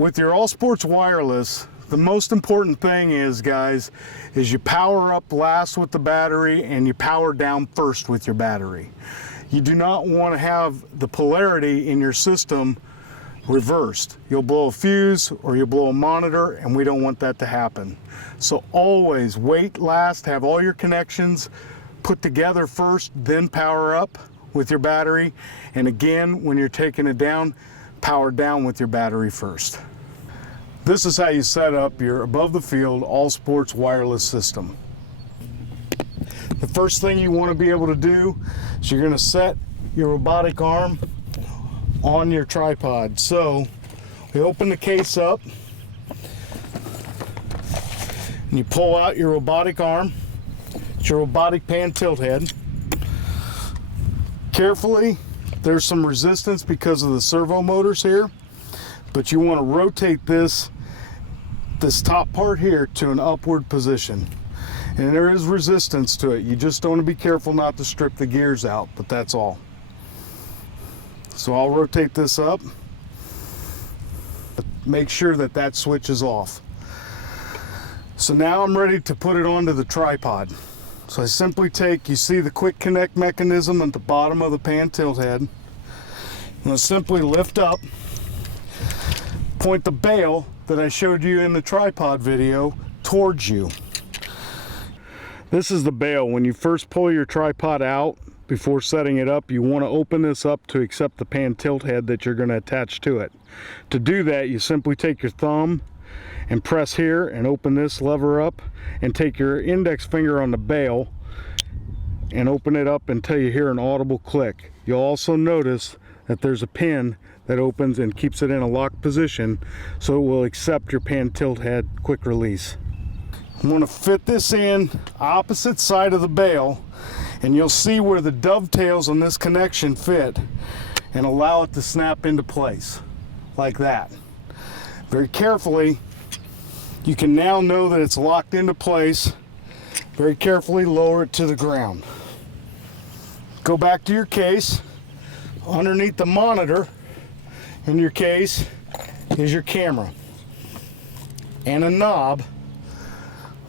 With your All Sports Wireless, the most important thing is, guys, is you power up last with the battery and you power down first with your battery. You do not want to have the polarity in your system reversed. You'll blow a fuse or you'll blow a monitor, and we don't want that to happen. So always wait last, have all your connections put together first, then power up with your battery. And again, when you're taking it down, power down with your battery first. This is how you set up your above the field All Sports Wireless system. The first thing you want to be able to do is you're going to set your robotic arm on your tripod. So we open the case up and you pull out your robotic arm. It's your robotic pan tilt head. Carefully, there's some resistance because of the servo motors here, but you want to rotate this top part here to an upward position. And there is resistance to it. You just want to be careful not to strip the gears out, but that's all. So I'll rotate this up. Make sure that that switch is off. So now I'm ready to put it onto the tripod. So I simply take, you see the quick connect mechanism at the bottom of the pan tilt head. I'm going to simply lift up, point the bail that I showed you in the tripod video towards you. This is the bail. When you first pull your tripod out before setting it up, you want to open this up to accept the pan tilt head that you're going to attach to it. To do that, you simply take your thumb and press here and open this lever up, and take your index finger on the bail and open it up until you hear an audible click. You'll also notice that there's a pin that opens and keeps it in a locked position, so it will accept your pan tilt head quick release. I'm going to fit this in opposite side of the bail, and you'll see where the dovetails on this connection fit and allow it to snap into place like that. Very carefully, you can now know that it's locked into place. Very carefully lower it to the ground. Go back to your case. Underneath the monitor in your case is your camera and a knob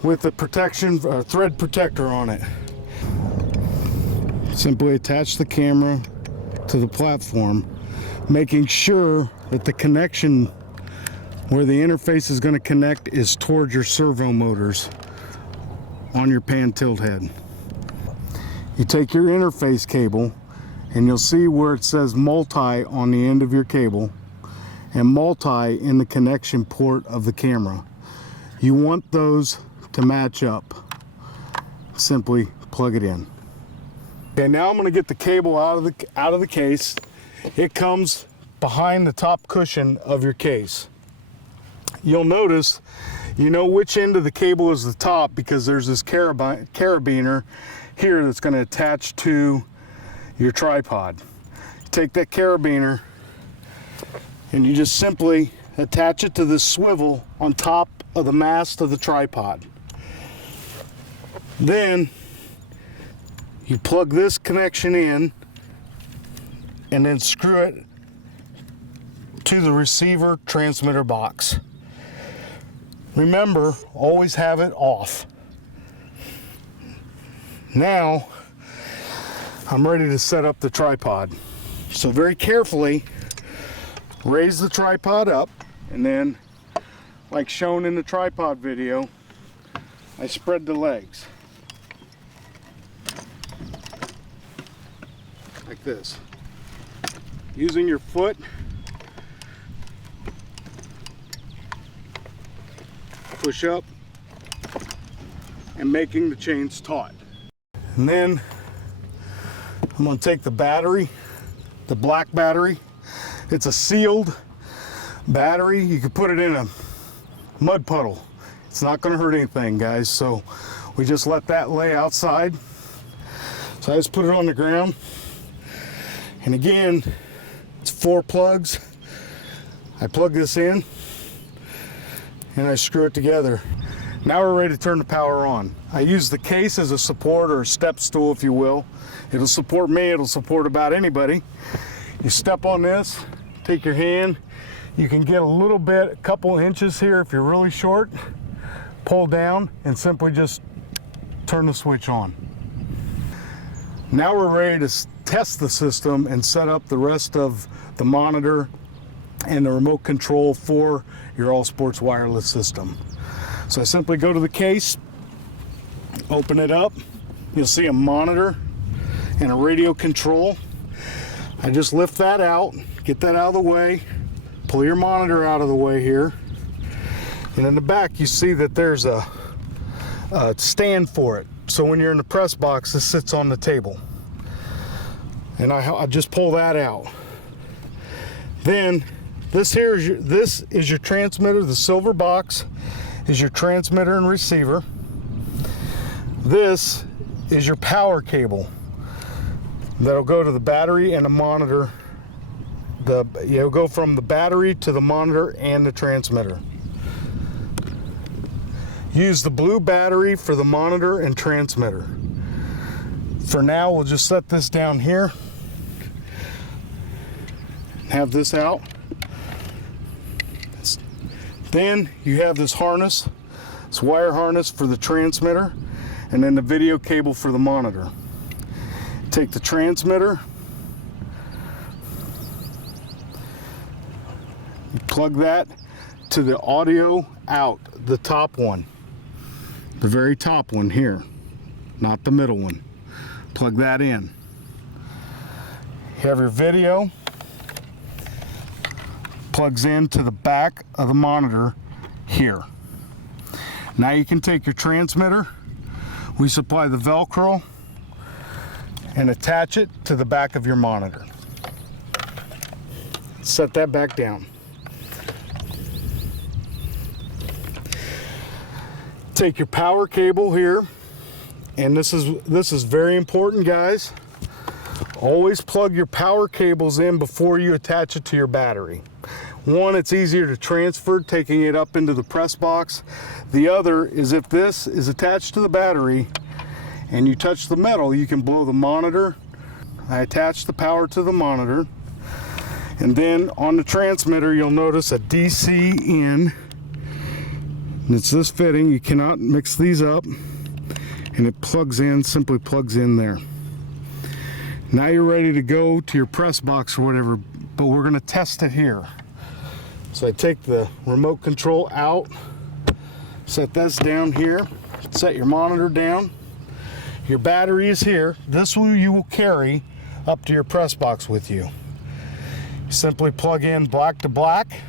with the protection thread protector on it. Simply attach the camera to the platform, making sure that the connection where the interface is going to connect is towards your servo motors on your pan tilt head. You take your interface cable and you'll see where it says multi on the end of your cable and multi in the connection port of the camera. You want those to match up. Simply plug it in. Okay, now I'm going to get the cable out of the case. It comes behind the top cushion of your case. You'll notice, you know which end of the cable is the top because there's this carabiner here that's going to attach to your tripod. Take that carabiner and you just simply attach it to this swivel on top of the mast of the tripod. Then you plug this connection in and then screw it to the receiver transmitter box. Remember, always have it off. Now, I'm ready to set up the tripod. So very carefully, raise the tripod up, and then, like shown in the tripod video, I spread the legs. Like this. Using your foot, push up, and making the chains taut. And then I'm going to take the battery, the black battery. It's a sealed battery. You could put it in a mud puddle. It's not going to hurt anything, guys. So we just let that lay outside. So I just put it on the ground. And again, it's 4 plugs. I plug this in and I screw it together. Now we're ready to turn the power on. I use the case as a support, or a step stool if you will. It'll support me, it'll support about anybody. You step on this, take your hand, You can get a little bit, a couple inches here if you're really short, pull down and simply just turn the switch on. Now we're ready to test the system and set up the rest of the monitor and the remote control for your All Sports wireless system. So I simply go to the case, open it up, you'll see a monitor and a radio control. I just lift that out, get that out of the way, pull your monitor out of the way here, and in the back you see that there's a stand for it. So when you're in the press box, this sits on the table. And I just pull that out. Then this is your transmitter. The silver box is your transmitter and receiver. This is your power cable that'll go to the battery and the monitor. You'll go from the battery to the monitor and the transmitter. Use the blue battery for the monitor and transmitter. For now, we'll just set this down here. Have this out. Then you have this harness, this wire harness for the transmitter, and then the video cable for the monitor. Take the transmitter, you plug that to the audio out, the top one. The very top one here, not the middle one. Plug that in. You have your video, plugs into the back of the monitor here. Now you can take your transmitter, we supply the Velcro, and attach it to the back of your monitor. Set that back down. Take your power cable here, and this is very important, guys. Always plug your power cables in before you attach it to your battery. One, it's easier to transfer, taking it up into the press box. The other is if this is attached to the battery and you touch the metal, you can blow the monitor. I attach the power to the monitor, and then on the transmitter you'll notice a DC in. It's this fitting, you cannot mix these up, and it plugs in, simply plugs in there. Now you're ready to go to your press box or whatever, but we're going to test it here. So I take the remote control out, set this down here, set your monitor down. Your battery is here. This you will carry up to your press box with you. Simply plug in black to black.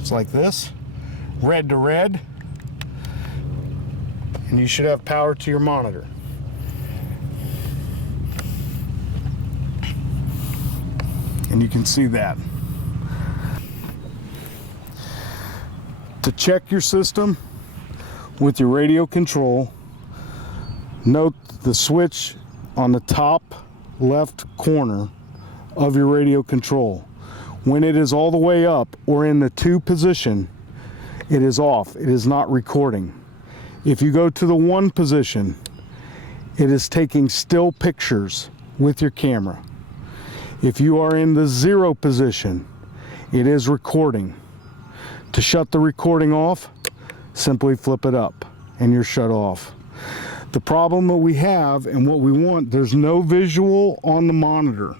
It's like this, red to red, and you should have power to your monitor. And you can see that. To check your system with your radio control, note the switch on the top left corner of your radio control. When it is all the way up or in the 2 position, it is off. It is not recording. If you go to the 1 position, it is taking still pictures with your camera. If you are in the 0 position, it is recording. To shut the recording off, simply flip it up and you're shut off. The problem that we have and what we want, there's no visual on the monitor.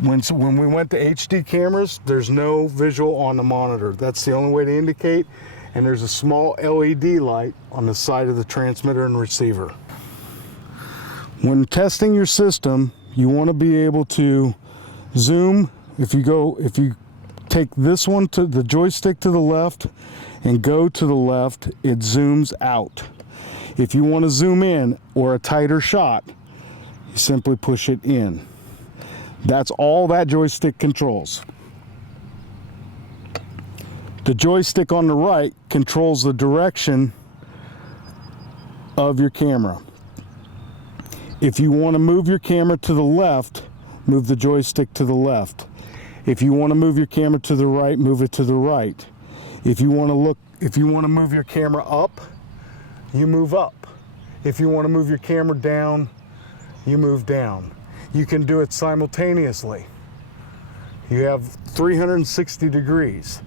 When we went to HD cameras, there's no visual on the monitor. That's the only way to indicate, and there's a small LED light on the side of the transmitter and receiver. When testing your system, you want to be able to zoom. If you take this one to the joystick to the left and go to the left, it zooms out. If you want to zoom in or a tighter shot, you simply push it in. That's all that joystick controls. The joystick on the right controls the direction of your camera. If you want to move your camera to the left, move the joystick to the left. If you want to move your camera to the right, move it to the right. If you want to move your camera up, you move up. If you want to move your camera down, you move down. You can do it simultaneously. you have 360 degrees.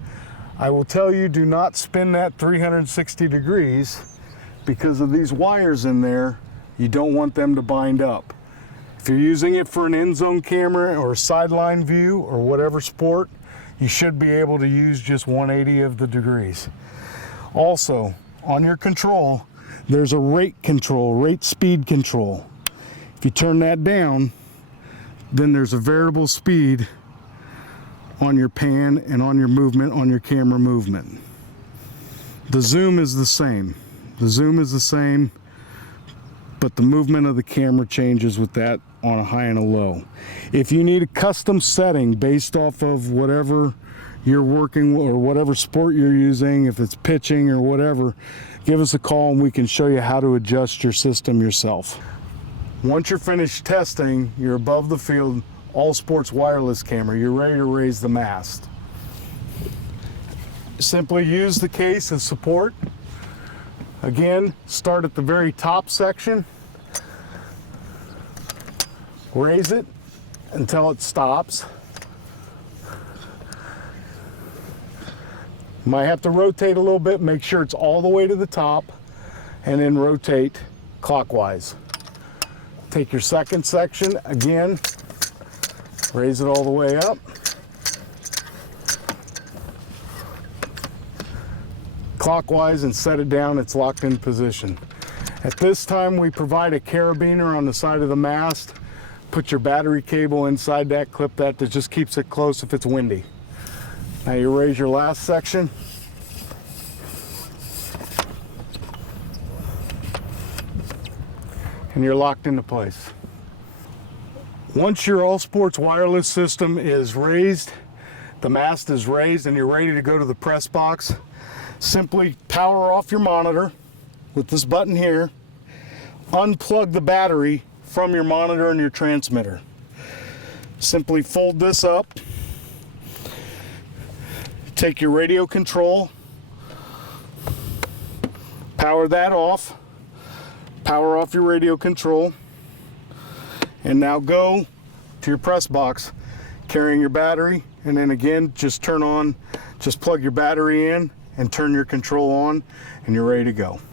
I will tell you, do not spin that 360 degrees because of these wires in there. You don't want them to bind up. If you're using it for an end zone camera or a sideline view or whatever sport, you should be able to use just 180 of the degrees. Also, on your control, there's a rate control, rate speed control. If you turn that down, then there's a variable speed on your pan and on your movement, on your camera movement. The zoom is the same. The zoom is the same, but the movement of the camera changes with that on a high and a low. If you need a custom setting based off of whatever you're working or whatever sport you're using, if it's pitching or whatever, give us a call and we can show you how to adjust your system yourself. Once you're finished testing, you're above the field, all sports wireless camera, you're ready to raise the mast. Simply use the case as support. Again, start at the very top section, raise it until it stops. You might have to rotate a little bit, make sure it's all the way to the top, and then rotate clockwise. Take your second section, again, raise it all the way up. Clockwise and set it down, it's locked in position. At this time, we provide a carabiner on the side of the mast. Put your battery cable inside that, clip that just keeps it close if it's windy. Now you raise your last section. And you're locked into place. Once your all sports wireless system is raised, the mast is raised and you're ready to go to the press box, simply power off your monitor with this button here, unplug the battery from your monitor and your transmitter. Simply fold this up, take your radio control, power that off, power off your radio control, and now go to your press box carrying your battery, and then again just plug your battery in and turn your control on and you're ready to go.